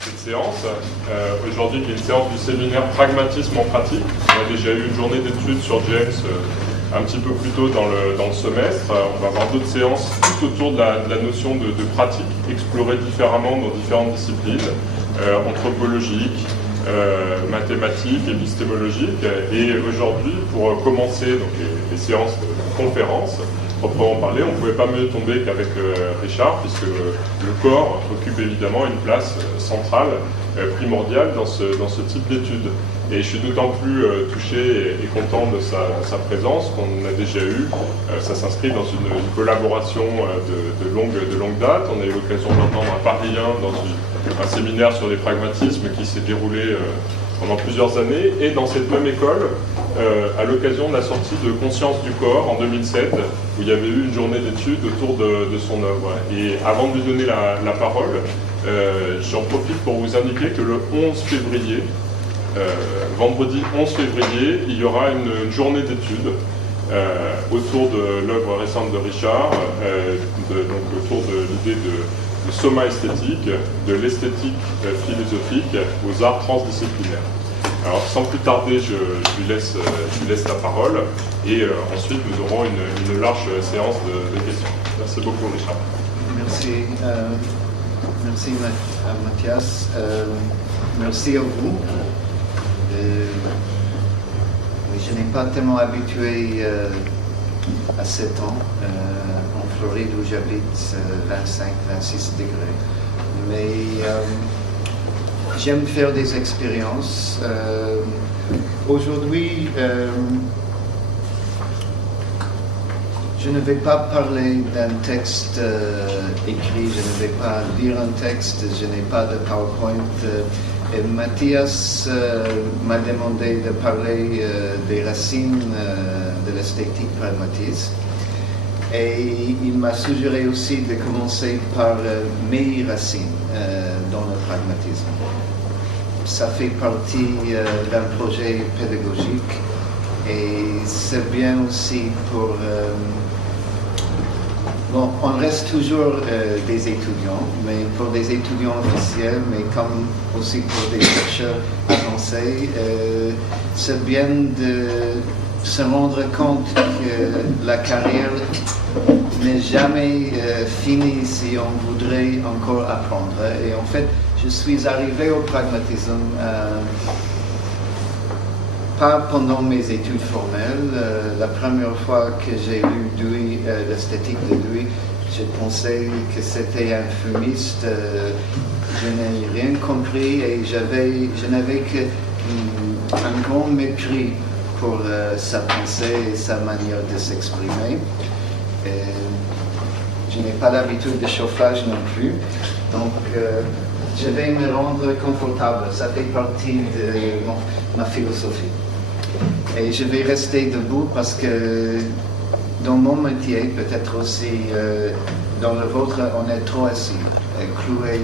cette séance. Aujourd'hui, qui est une séance du séminaire Pragmatisme en pratique. On a déjà eu une journée d'études sur James un petit peu plus tôt dans le semestre. On va avoir d'autres séances tout autour de la notion de pratique, explorée différemment dans différentes disciplines, anthropologiques, mathématiques, épistémologiques. Et aujourd'hui, pour commencer donc, les séances de conférence, proprement parler, on ne pouvait pas mieux tomber qu'avec Richard, puisque le corps occupe évidemment une place centrale, primordiale dans ce type d'études. Et je suis d'autant plus touché et content de sa présence qu'on a déjà eu. Ça s'inscrit dans une collaboration de longue date. On a eu l'occasion d'entendre un Paris 1 dans un séminaire sur les pragmatismes qui s'est déroulé pendant plusieurs années, et dans cette même école, à l'occasion de la sortie de Conscience du corps en 2007, où il y avait eu une journée d'études autour de son œuvre. Et avant de lui donner la parole, j'en profite pour vous indiquer que le 11 février, vendredi 11 février, il y aura une journée d'études autour de l'œuvre récente de Richard, donc autour de l'idée de soma esthétique, de l'esthétique philosophique aux arts transdisciplinaires. Alors sans plus tarder, je lui laisse la parole et ensuite nous aurons une large séance de questions. Merci beaucoup Richard. Merci, merci Mathias, merci à vous. Je n'ai pas tellement habitué à 7 ans. En Floride où j'habite, 25-26 degrés. Mais j'aime faire des expériences. Aujourd'hui, je ne vais pas parler d'un texte écrit, je ne vais pas lire un texte, je n'ai pas de PowerPoint. Et Mathias m'a demandé de parler des racines de l'esthétique pragmatiste. Et il m'a suggéré aussi de commencer par mes racines dans le pragmatisme. Ça fait partie d'un projet pédagogique et c'est bien aussi pour... Bon, on reste toujours des étudiants, mais pour des étudiants officiels, mais comme aussi pour des chercheurs avancés, c'est bien de se rendre compte que la carrière n'est jamais finie si on voudrait encore apprendre. Et en fait, je suis arrivé au pragmatisme pas pendant mes études formelles. La première fois que j'ai lu Dewey, l'esthétique de Dewey, j'ai pensé que c'était un fumiste. Je n'ai rien compris et je n'avais qu'un grand mépris pour sa pensée et sa manière de s'exprimer. Je n'ai pas l'habitude de chauffage non plus, donc je vais me rendre confortable. Ça fait partie de ma philosophie. Et je vais rester debout parce que dans mon métier, peut-être aussi dans le vôtre, on est trop assis, cloué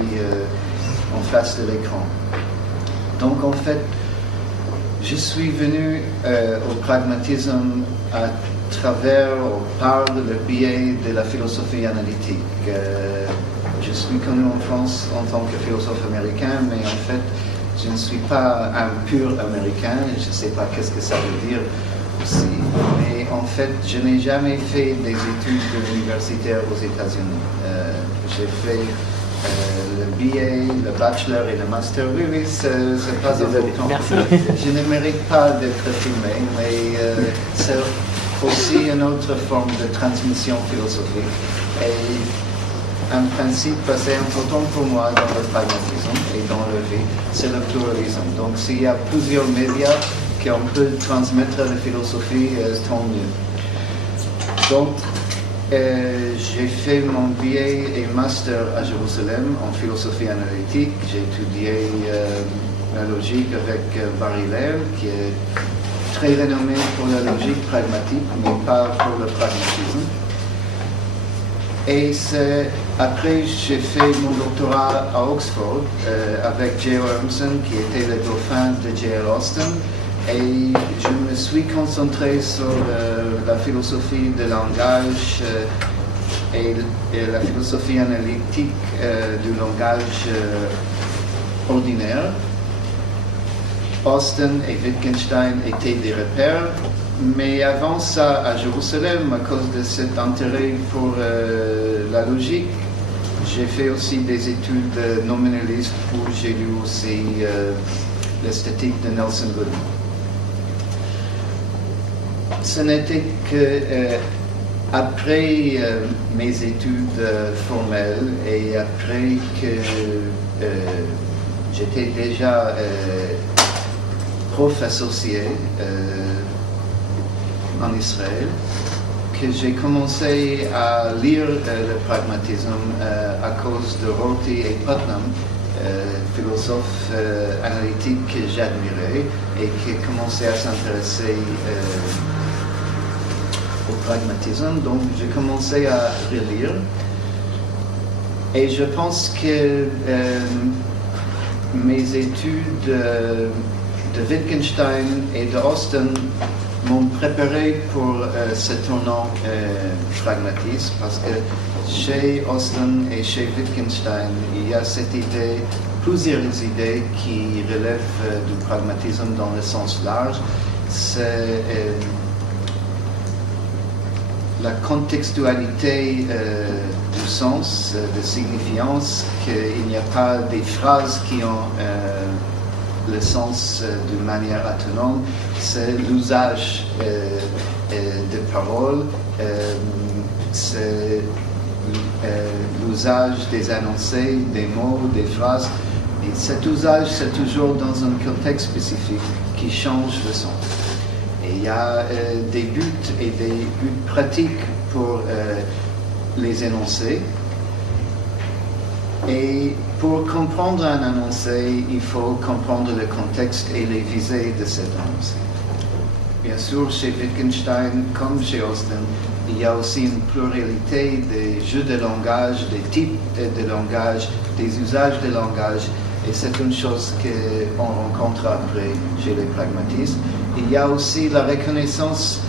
en face de l'écran. Donc en fait, je suis venu au pragmatisme à travers ou par le biais de la philosophie analytique. Je suis connu en France en tant que philosophe américain, mais en fait, je ne suis pas un pur américain, je ne sais pas qu'est-ce que ça veut dire aussi. Mais en fait, je n'ai jamais fait des études universitaires aux États-Unis. J'ai fait le BA, le bachelor et le master. Oui, c'est pas important. Merci. Je ne mérite pas d'être filmé, mais c'est aussi une autre forme de transmission philosophique. Et un principe assez important pour moi dans le pragmatisme et dans la vie, c'est le pluralisme. Donc s'il y a plusieurs médias qu'on peut transmettre la philosophie, tant mieux. Donc j'ai fait mon BA et master à Jérusalem en philosophie analytique. J'ai étudié la logique avec Barry Lehr, qui est très renommé pour la logique pragmatique, mais pas pour le pragmatisme. Et après, j'ai fait mon doctorat à Oxford avec J.O. Aronson, qui était le dauphin de J.L. Austin. Et je me suis concentré sur la philosophie du langage et la philosophie analytique du langage ordinaires. Austin et Wittgenstein étaient des repères, mais avant ça, à Jérusalem, à cause de cet intérêt pour la logique, j'ai fait aussi des études nominalistes où j'ai lu aussi l'esthétique de Nelson Goodman. Ce n'était que après mes études formelles et après que j'étais déjà prof associé en Israël, que j'ai commencé à lire le pragmatisme à cause de Rorty et Putnam, philosophes analytiques que j'admirais et qui commençaient à s'intéresser au pragmatisme. Donc j'ai commencé à relire et je pense que mes études de Wittgenstein et de Austin m'ont préparé pour ce tournant pragmatiste, parce que chez Austin et chez Wittgenstein, il y a cette idée, plusieurs idées qui relèvent du pragmatisme dans le sens large. C'est la contextualité du sens, de signifiance, qu'il n'y a pas des phrases qui ont le sens d'une manière autonome, c'est l'usage de paroles, c'est l'usage des énoncés, des mots, des phrases. Et cet usage, c'est toujours dans un contexte spécifique qui change le sens. Et il y a des buts et des buts pratiques pour les énoncés. Et pour comprendre un énoncé, il faut comprendre le contexte et les visées de cet énoncé. Bien sûr, chez Wittgenstein, comme chez Austin, il y a aussi une pluralité des jeux de langage, des types de langage, des usages de langage, et c'est une chose qu'on rencontre après chez les pragmatistes. Il y a aussi la reconnaissance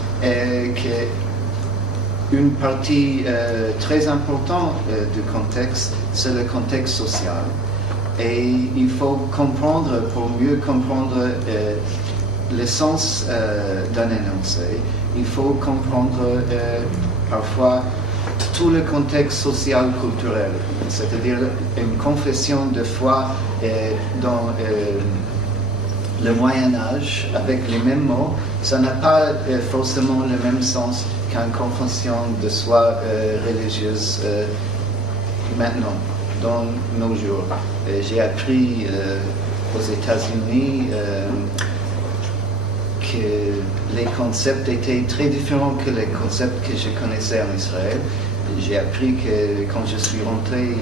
qu'une partie très importante du contexte, c'est le contexte social. Et il faut comprendre, pour mieux comprendre le sens d'un énoncé, il faut comprendre parfois tout le contexte social culturel, c'est-à-dire une confession de foi dans le Moyen-Âge avec les mêmes mots, ça n'a pas forcément le même sens qu'une confession de foi religieuse maintenant, dans nos jours. J'ai appris aux États-Unis que les concepts étaient très différents que les concepts que je connaissais en Israël. J'ai appris que quand je suis rentré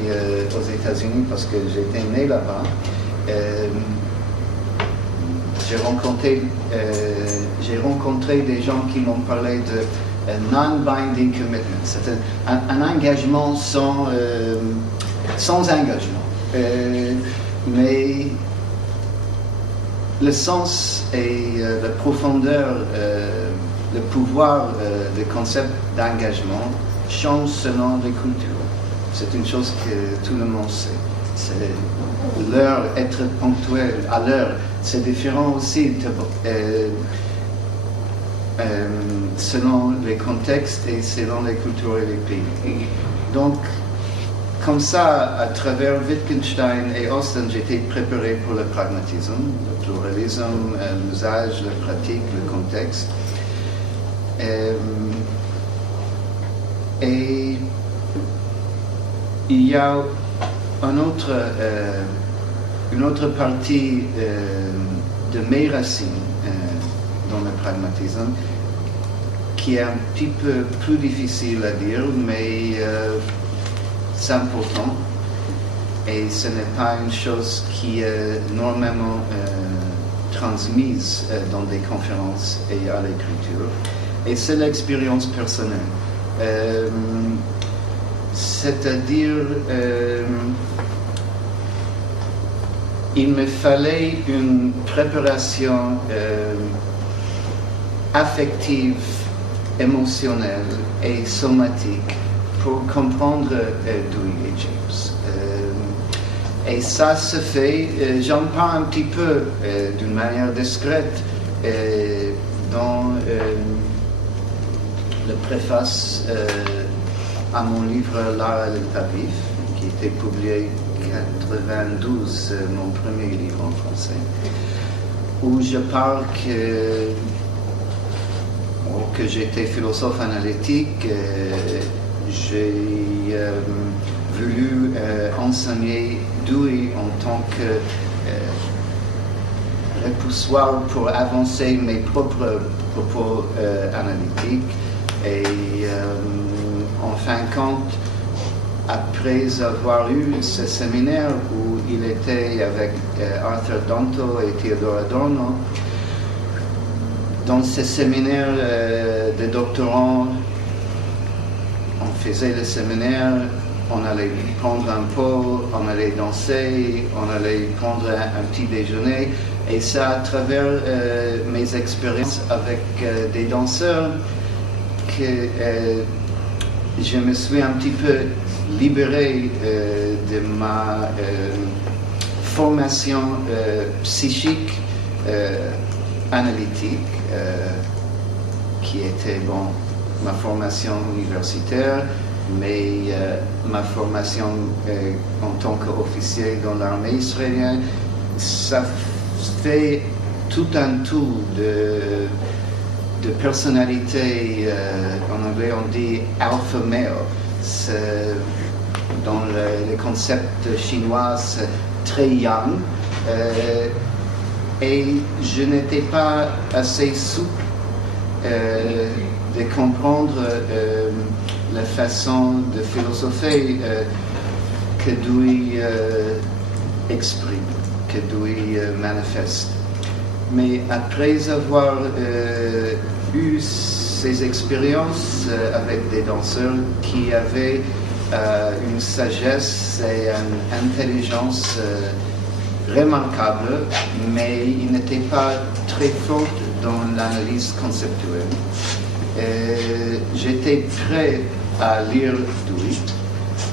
aux États-Unis, parce que j'étais né là-bas, j'ai rencontré des gens qui m'ont parlé de non-binding commitment. C'est un engagement sans engagement. Mais le sens et la profondeur, le pouvoir des concepts d'engagement changent selon les cultures. C'est une chose que tout le monde sait. C'est l'heure, être ponctuel à l'heure. C'est différent aussi selon les contextes et selon les cultures et les pays. Donc, comme ça, à travers Wittgenstein et Austin, j'étais préparé pour le pragmatisme, le pluralisme, l'usage, la pratique, le contexte. Et il y a une autre partie de mes racines dans le pragmatisme qui est un petit peu plus difficile à dire, mais c'est important et ce n'est pas une chose qui est normalement transmise dans des conférences et à l'écriture, et c'est l'expérience personnelle. C'est-à-dire, il me fallait une préparation affective, émotionnelle et somatique pour comprendre Dewey et James. Et ça se fait, j'en parle un petit peu d'une manière discrète dans la préface à mon livre L'art à Tel Aviv, qui était publié en 1992, mon premier livre en français, où je parle que j'étais philosophe analytique. J'ai voulu enseigner Dewey en tant que repoussoir pour avancer mes propres propos analytiques. Et en fin de compte, après avoir eu ce séminaire où il était avec Arthur Danto et Theodor Adorno, dans ce séminaire de doctorants, on faisait le séminaire, on allait prendre un pot, on allait danser, on allait prendre un petit déjeuner. Et ça, à travers mes expériences avec des danseurs, que je me suis un petit peu libéré de ma formation psychique analytique, qui était ma formation universitaire, mais ma formation en tant qu'officier dans l'armée israélienne. Ça fait tout un tout de personnalité. En anglais on dit alpha male. Dans le concept chinois, c'est très young. Et je n'étais pas assez souple de comprendre la façon de philosopher que Dewey exprime, que Dewey manifeste. Mais après avoir eu ces expériences avec des danseurs qui avaient une sagesse et une intelligence remarquable, mais ils n'étaient pas très forts dans l'analyse conceptuelle. J'étais prêt à lire Dewey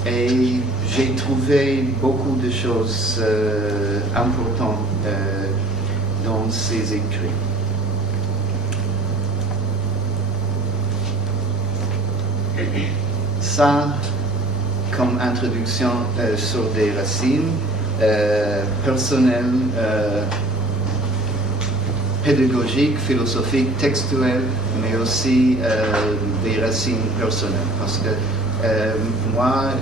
et j'ai trouvé beaucoup de choses importantes dans ses écrits. Ça, comme introduction sur des racines personnelles, pédagogiques, philosophiques, textuelles, mais aussi des racines personnelles. Parce que moi,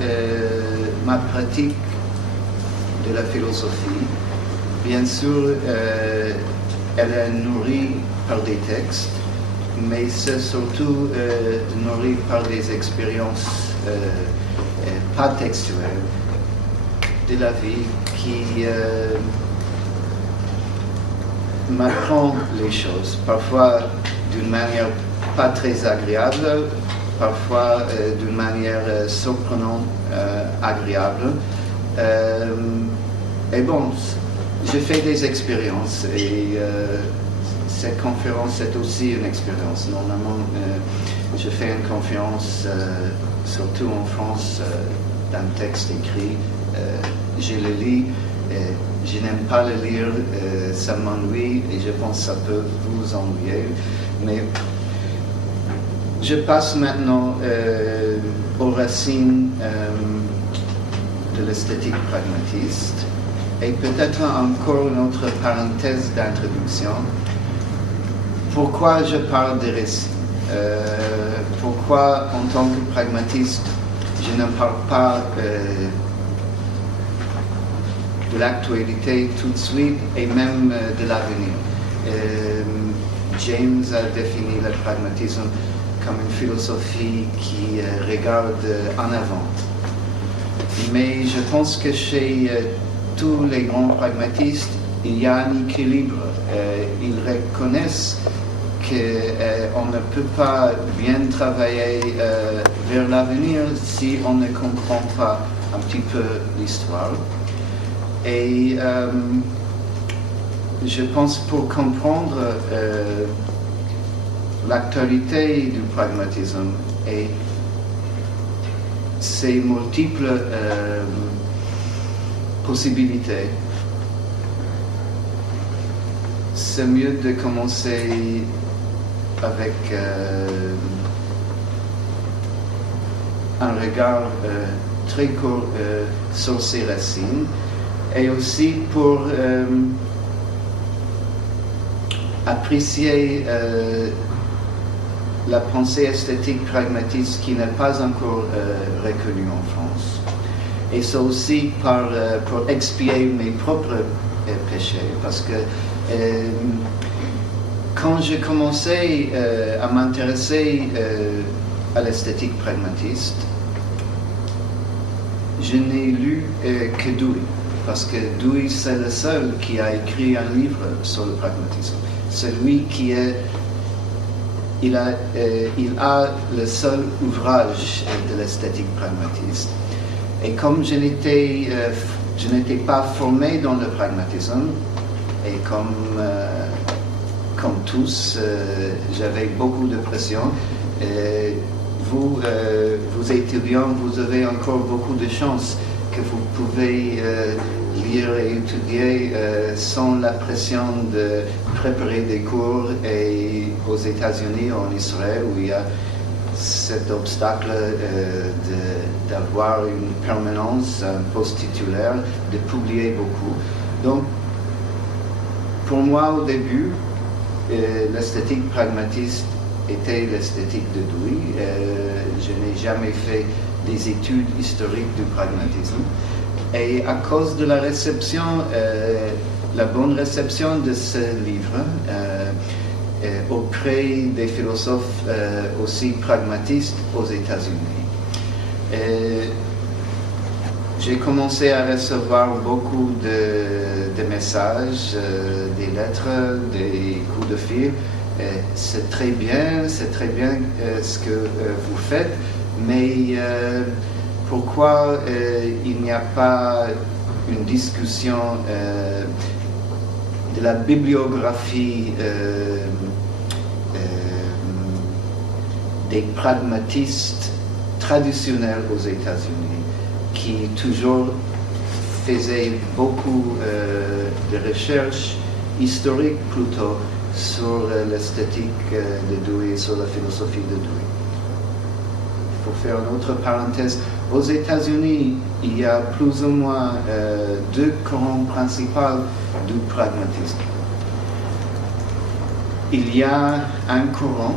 ma pratique de la philosophie, bien sûr, elle est nourrie par des textes, mais c'est surtout nourri par des expériences pas textuelles de la vie qui m'apprend les choses, parfois d'une manière pas très agréable, parfois d'une manière surprenante, agréable. Et bon, j'ai fait des expériences et cette conférence est aussi une expérience. Normalement, je fais une conférence, surtout en France, d'un texte écrit. Je le lis, je n'aime pas le lire, ça m'ennuie et je pense que ça peut vous ennuyer. Mais je passe maintenant aux racines de l'esthétique pragmatiste et peut-être encore une autre parenthèse d'introduction. Pourquoi je parle des récits? Pourquoi, en tant que pragmatiste, je ne parle pas de l'actualité tout de suite et même de l'avenir? James a défini le pragmatisme comme une philosophie qui regarde en avant. Mais je pense que chez tous les grands pragmatistes, il y a un équilibre. Ils reconnaissent qu'on ne peut pas bien travailler vers l'avenir si on ne comprend pas un petit peu l'histoire. Et je pense pour comprendre l'actualité du pragmatisme et ses multiples possibilités, c'est mieux de commencer avec un regard très court sur ses racines, et aussi pour apprécier la pensée esthétique pragmatiste qui n'est pas encore reconnue en France. Et c'est aussi pour expier mes propres péchés, parce que quand j'ai commencé à m'intéresser à l'esthétique pragmatiste, je n'ai lu que Dewey, parce que Dewey c'est le seul qui a écrit un livre sur le pragmatisme. C'est lui qui est, il a le seul ouvrage de l'esthétique pragmatiste. Et comme je n'étais pas formé dans le pragmatisme, et comme tous, j'avais beaucoup de pression. Vous étudiants, vous avez encore beaucoup de chance que vous pouvez lire et étudier sans la pression de préparer des cours. Et aux États-Unis, en Israël, où il y a cet obstacle d'avoir une permanence, un poste titulaire, de publier beaucoup. Donc, pour moi, au début, l'esthétique pragmatiste était l'esthétique de Dewey. Je n'ai jamais fait des études historiques du pragmatisme. Et à cause de la réception, la bonne réception de ce livre auprès des philosophes aussi pragmatistes aux États-Unis, j'ai commencé à recevoir beaucoup de messages, des lettres, des coups de fil. C'est très bien ce que vous faites, mais pourquoi il n'y a pas une discussion de la bibliographie des pragmatistes traditionnels aux États-Unis, qui toujours faisait beaucoup de recherches historiques plutôt sur l'esthétique de Dewey, sur la philosophie de Dewey. Pour faire une autre parenthèse, aux États-Unis, il y a plus ou moins deux courants principaux du pragmatisme. Il y a un courant,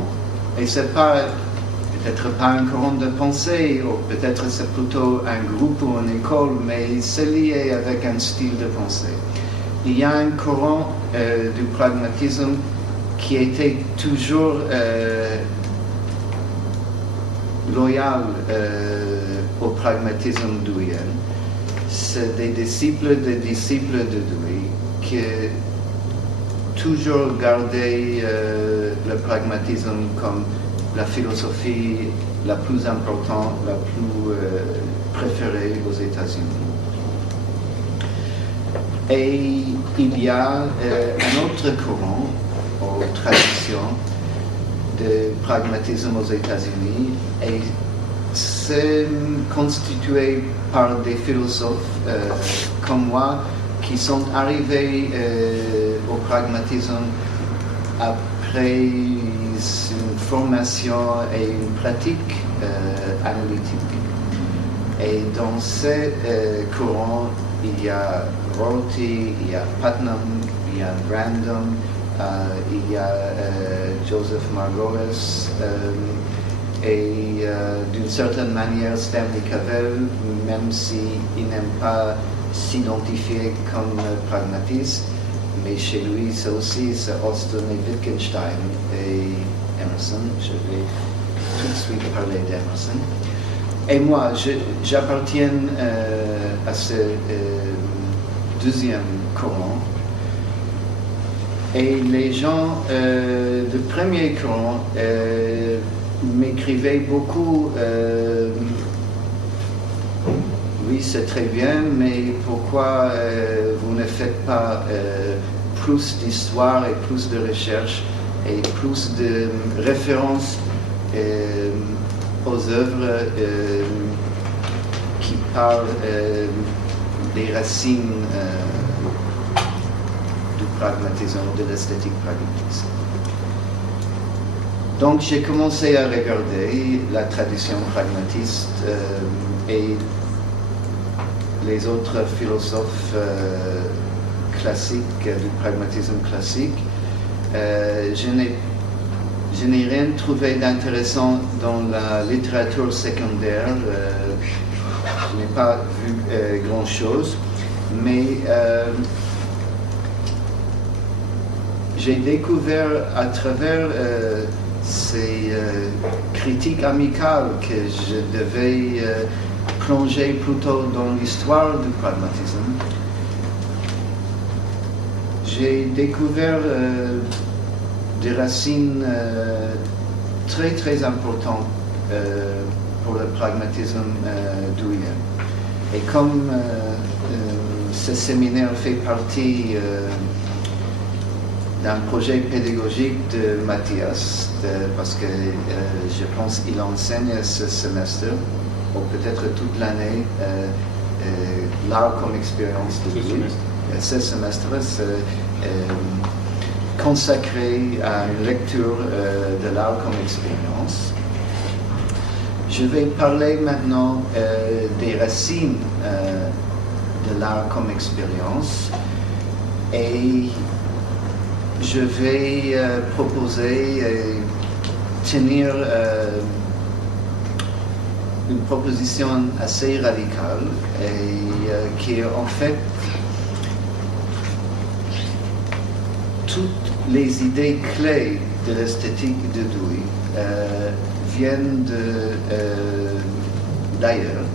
et c'est peut-être pas un courant de pensée, ou peut-être c'est plutôt un groupe ou une école, mais c'est lié avec un style de pensée. Il y a un courant du pragmatisme qui était toujours loyal au pragmatisme deweyien. C'est des disciples de Dewey qui toujours gardaient le pragmatisme comme la philosophie la plus importante, la plus préférée aux États-Unis. Et il y a un autre courant, ou tradition, de pragmatisme aux États-Unis, et c'est constitué par des philosophes comme moi qui sont arrivés au pragmatisme après une formation et une pratique analytique. Et dans ces courants, il y a Rorty, il y a Putnam, il y a Brandon, il y a Joseph Margolis, et d'une certaine manière Stanley Cavell, même s'il n'aime pas s'identifier comme pragmatiste, mais chez lui c'est aussi Austin et Wittgenstein et Emerson. Je vais tout de suite parler d'Emerson. Et moi, j'appartiens à ce deuxième courant. Et les gens du premier courant m'écrivaient beaucoup. Oui, c'est très bien, mais pourquoi vous ne faites pas plus d'histoire et plus de recherche et plus de références aux œuvres qui parlent les racines du pragmatisme, de l'esthétique pragmatiste. Donc j'ai commencé à regarder la tradition pragmatiste et les autres philosophes classiques, du pragmatisme classique. Je n'ai rien trouvé d'intéressant dans la littérature secondaire. Je n'ai pas vu grand-chose, mais j'ai découvert à travers ces critiques amicales que je devais plonger plutôt dans l'histoire du pragmatisme. J'ai découvert des racines très très importantes pour le pragmatisme douilien. Et comme ce séminaire fait partie d'un projet pédagogique de Mathias, parce que je pense qu'il enseigne ce semestre, ou peut-être toute l'année, l'art comme expérience de vie. Ce semestre, c'est consacré à une lecture de l'art comme expérience. Je vais parler maintenant des racines de l'art comme expérience et je vais proposer et tenir une proposition assez radicale et qui est en fait toutes les idées clés de l'esthétique de Dewey viennent d'ailleurs.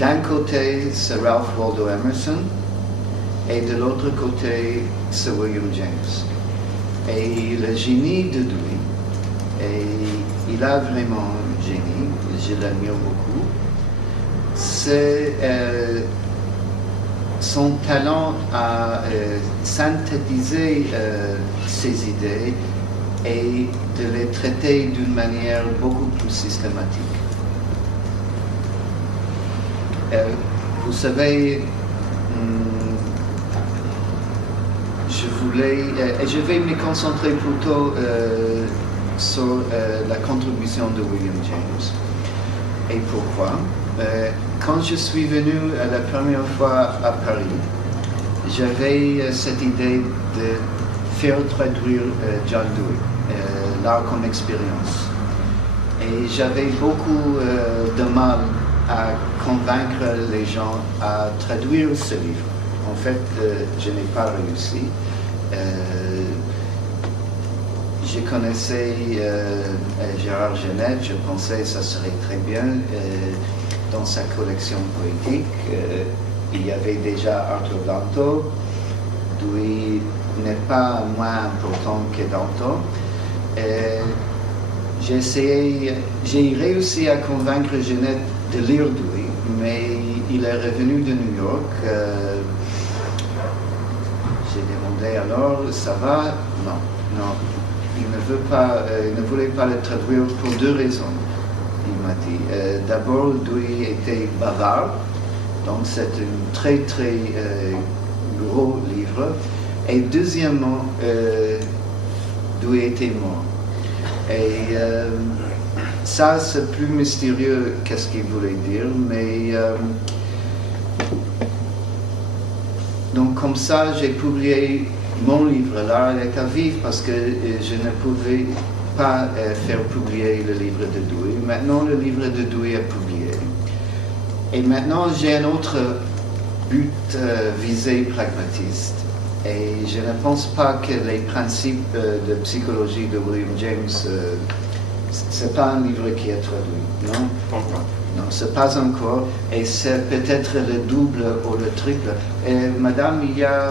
D'un côté, c'est Ralph Waldo Emerson, et de l'autre côté, c'est William James. Et le génie de Dewey, et il a vraiment un génie, je l'admire beaucoup, c'est son talent à synthétiser ses idées et de les traiter d'une manière beaucoup plus systématique. Vous savez, je vais me concentrer plutôt sur la contribution de William James. Et pourquoi? Quand je suis venu la première fois à Paris, j'avais cette idée de faire traduire John Dewey, l'art comme expérience. Et j'avais beaucoup de mal à convaincre les gens à traduire ce livre. En fait, je n'ai pas réussi. Je connaissais Gérard Genette, je pensais que ça serait très bien dans sa collection poétique. Il y avait déjà Arthur Danto, Dewey n'est pas moins important que Danto. J'ai réussi à convaincre Genette de lire Dewey, mais il est revenu de New York. J'ai demandé alors, ça va? Non. Il ne voulait pas le traduire pour deux raisons, il m'a dit. D'abord, Dewey était bavard, donc c'est un très très gros livre. Et deuxièmement, Dewey était mort. Et ça, c'est plus mystérieux qu'est-ce qu'il voulait dire, mais donc comme ça, j'ai publié mon livre. L'art est à vivre parce que je ne pouvais pas faire publier le livre de Dewey. Maintenant, le livre de Dewey est publié. Et maintenant, j'ai un autre but visé pragmatiste. Et je ne pense pas que les principes de psychologie de William James, c'est pas un livre qui est traduit, non? Encore. Non, c'est pas encore, et c'est peut-être le double ou le triple. Et madame, il y a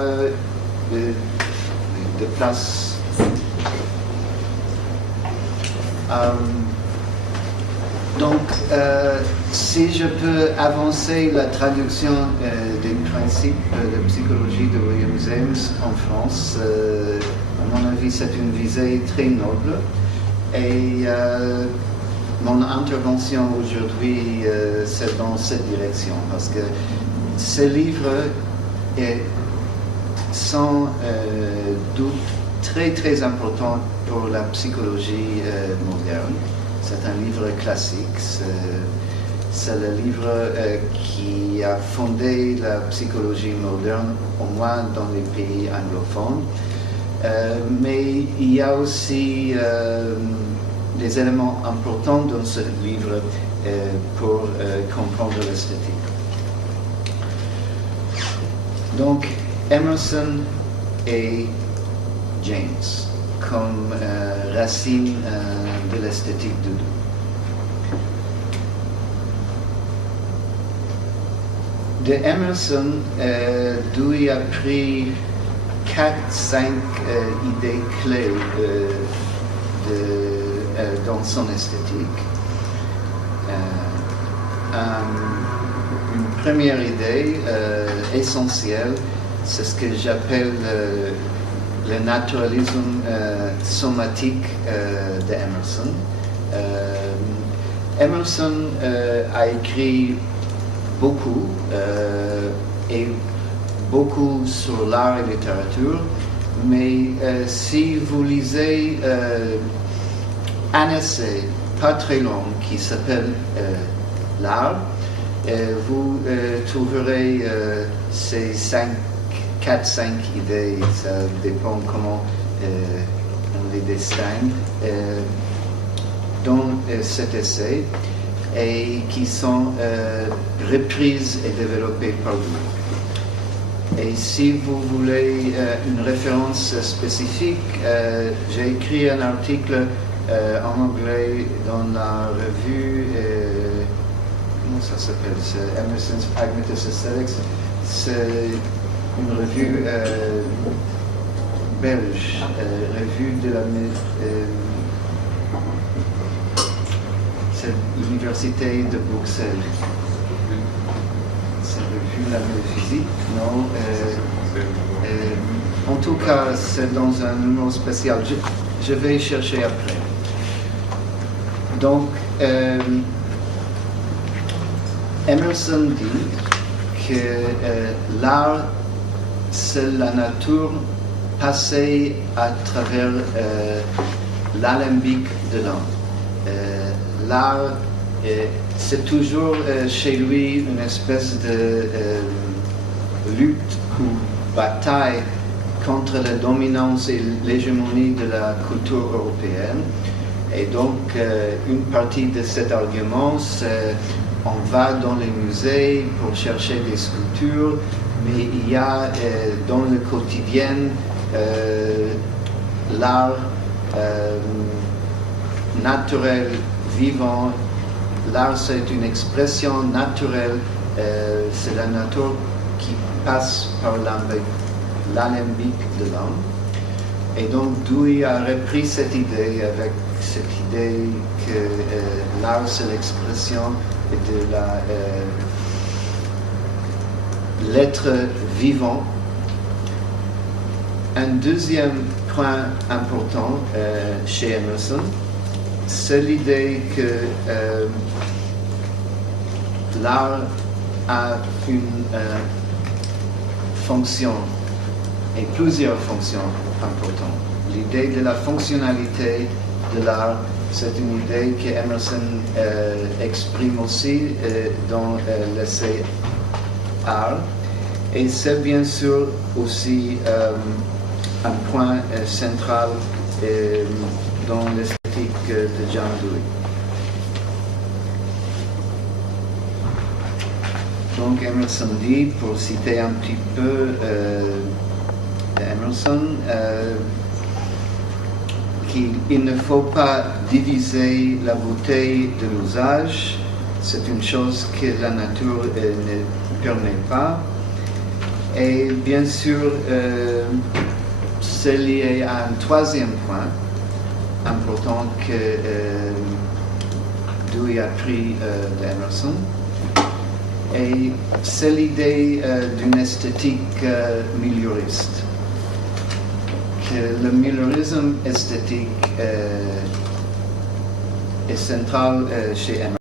de place. Donc, si je peux avancer la traduction des principes de psychologie de William James en France, à mon avis, c'est une visée très noble. Et mon intervention aujourd'hui, c'est dans cette direction, parce que ces livres sont doute très très importants pour la psychologie moderne. C'est un livre classique, c'est le livre qui a fondé la psychologie moderne, au moins dans les pays anglophones. Mais il y a aussi des éléments importants dans ce livre pour comprendre l'esthétique. Donc, Emerson et James comme racine de l'esthétique doudou. De Emerson, Dewey a pris 4-5 idées clés dans son esthétique. Une première idée essentielle, c'est ce que j'appelle le naturalisme somatique de Emerson. Emerson a écrit beaucoup et beaucoup sur l'art et littérature, mais si vous lisez un essai pas très long qui s'appelle L'art, vous trouverez ces 4-5 idées, ça dépend comment on les distingue, dans cet essai, et qui sont reprises et développées par vous. Et si vous voulez une référence spécifique, j'ai écrit un article en anglais dans la revue, comment ça s'appelle, c'est Emerson's Pragmatist Aesthetics, c'est une revue belge, revue de la c'est l'université de Bruxelles. C'est revue de la métaphysique, non? En tout cas, c'est dans un numéro spécial. Je vais chercher après. Donc, Emerson dit que l'art, c'est la nature passée à travers l'alembic de l'homme. L'art, c'est toujours chez lui une espèce de lutte ou bataille contre la dominance et l'hégémonie de la culture européenne. Et donc, une partie de cet argument, c'est on va dans les musées pour chercher des sculptures, mais il y a dans le quotidien l'art naturel, vivant. L'art, c'est une expression naturelle, c'est la nature qui passe par l'alembic de l'homme. Et donc, Dewey a repris cette idée avec cette idée que l'art, c'est l'expression de l'être vivant. Un deuxième point important chez Emerson, c'est l'idée que l'art a une fonction et plusieurs fonctions importantes. L'idée de la fonctionnalité de l'art, c'est une idée que Emerson exprime aussi dans l'essai Art, et c'est bien sûr aussi un point central dans l'esthétique de John Dewey. Donc Emerson dit, pour citer un petit peu Emerson, qu'il ne faut pas diviser la beauté de l'usage. C'est une chose que la nature ne permet pas. Et bien sûr, c'est lié à un troisième point important que Dewey a pris d'Emerson. Et c'est l'idée d'une esthétique milieuriste. Que le mileurisme esthétique est central chez MRI.